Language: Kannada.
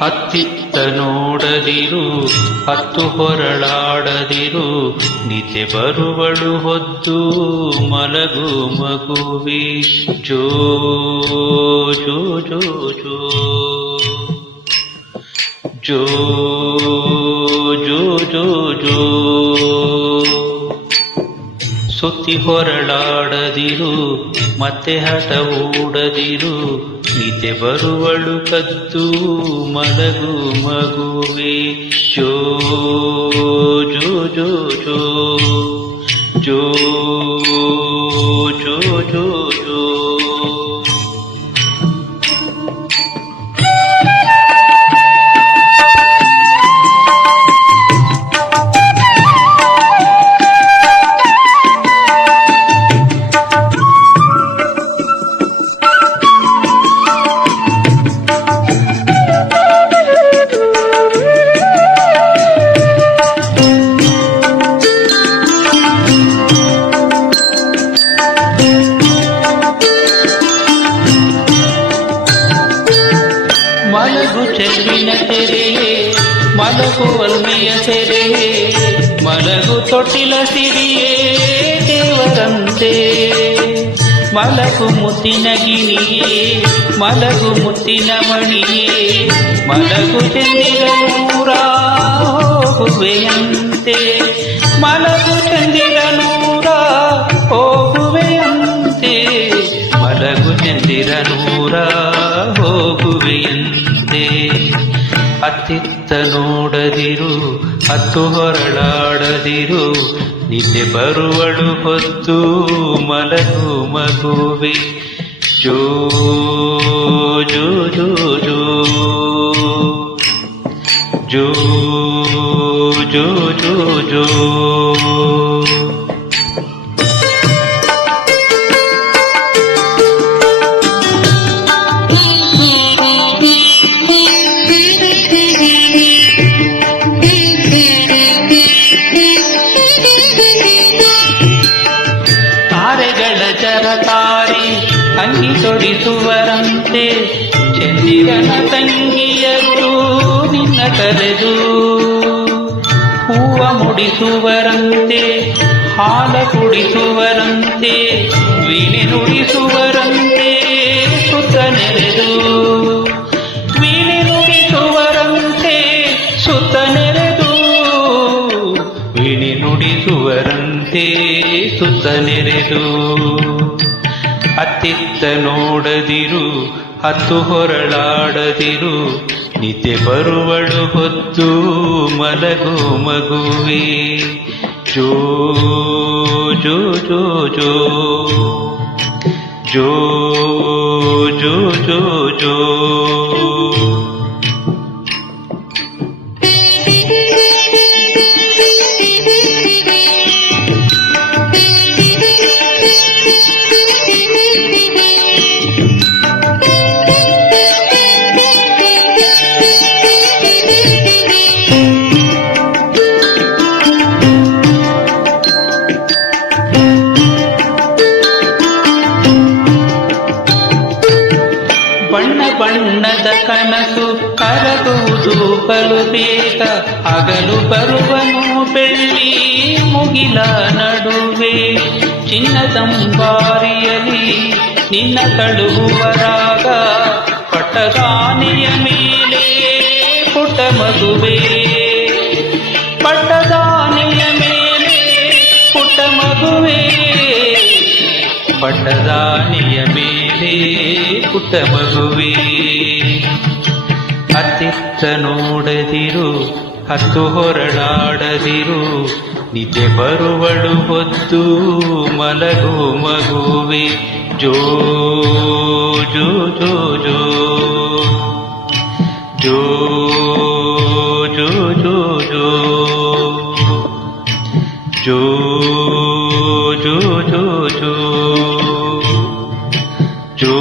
ಹತ್ತಿತ್ತ ನೋಡದಿರು, ಹತ್ತು ಹೊರಳಾಡದಿರು, ನಿದ್ದೆ ಬರುವಳು ಹೊದ್ದು ಮಲಗು ಮಗುವಿ. ಜೋ ಜೋ ಜೋ ಜೋ ಜೋ ಜೋ ಜೋ ಜೋ. ಸುತ್ತಿ ಹೊರಳಾಡದಿರು, ಮತ್ತೆ ಹಠ ಹೂಡದಿರು, ನಿದ್ದೆ ಬರುವಳು ಕದ್ದು ಮಲಗು ಮಗುವೆ. ಜೋ ಜೋ ಜೋ ಜೋ ಜೋ ಜೋ ಜೋ ಜೋ. ಮಲಗು ಚೆಲುವಿನ ತೆರೆಯೇ, ಮಲಗು ಅಲ್ಮೆಯ ಸೆರೆಯೇ, ಮಲಗು ತೊಟ್ಟಿಲ ಸಿರಿಯೇ ದೇವರಂತೆ. ಮಲಗು ಮುತ್ತಿನ ಗಿಣಿಯೇ, ಮಲಗು ಮುತ್ತಿನ ಮಣಿಯೇ, ಮಲಗು ಚಂದಿರನೂರ ಹೋಗುವೆಯಂತೆ. ಮಲಗು ಚಂದಿರನೂರ ಹೋಗುವೆಯಂತೆ, ಮಲಗು ಚಂದಿರನೂರ ಹೋಗುವೆಯಂತೆ. ಅತ್ತಿತ್ತ ನೋಡದಿರು, ಹತ್ತು ಹೊರಳಾಡದಿರು, ನಿದ್ದೆ ಬರುವಳು ಹೊತ್ತು ಮಲಗು ಮಗುವೆ. ಜೋ ಜೋ ಜೋ ಜೋ ಜೋ ಜೋ ಜೋ ಜೋ. ತಾರೆಗಳ ಜರತಾರಿ ಅಂಗಿ ತೊಡಿಸುವರಂತೆ, ಚಂದಿರನ ತಂಗಿಯರು ನಿನ್ನ ಕರೆದು ಹೂವ ಮುಡಿಸುವರಂತೆ, ಹಾಲ ಕುಡಿಸುವರಂತೆ, ವೀಣೆ ನುಡಿಸುವರಂತೆ ಸುತ್ತ ನೆರೆದು. ವೀಣೆ ನುಡಿಸುವರಂತೆ ಸುತ್ತ ನೆರೆದು, ವೀಣೆ ನುಡಿಸುವರಂತೆ ಸುತ್ತ ನೆರೆದು. ಅತ್ತಿತ್ತ ನೋಡದಿರು, ಹತ್ತು ಹೊರಳಾಡದಿರು, ನಿದ್ದೆ ಬರುವಳು ಹೊತ್ತು ಮಲಗು ಮಗುವೆ. ಜೋ ಜೋ ಜೋ ಜೋ ಜೋ ಜೋ ಜೋ ಜೋ. ಬಣ್ಣ ಬಣ್ಣದ ಕನಸು ಕರಗುವುದು ಬಲು ಬೇಗ, ಹಗಲು ಬರುವನು ಬೆಳ್ಳಿ ಮುಗಿಲ ನಡುವೆ. ಚಿನ್ನದಂಬಾರಿಯಲಿ ನಿನ್ನ ತಳುವ ರಾಗ, ಪಟ್ಟದಾನೆಯ ಮೇಲೆ ಪುಟ್ಟ ಮಗುವೆ. ಪಟ್ಟದಾನೆಯ ಮೇಲೆ ಪುಟ್ಟ ಮಗುವೆ, ಪಟ್ಟದಾನೆಯ ಮೇಲೆ ಪುಟ್ಟ ಮಗುವೆ. ಅತ್ತಿತ್ತ ನೋಡದಿರು, ಹತ್ತು ಹೊರಳಾಡದಿರು, ನಿದ್ದೆ ಬರುವಳು ಹೊತ್ತು ಮಲಗು ಮಗುವೆ ಜೋ ಜೋ ಜೋ ಜೋ ಜೋ ಜೋ ಜೋ ಜೋ ಜೋ ಜೋ ಜೋ ಜೋ ಜೋ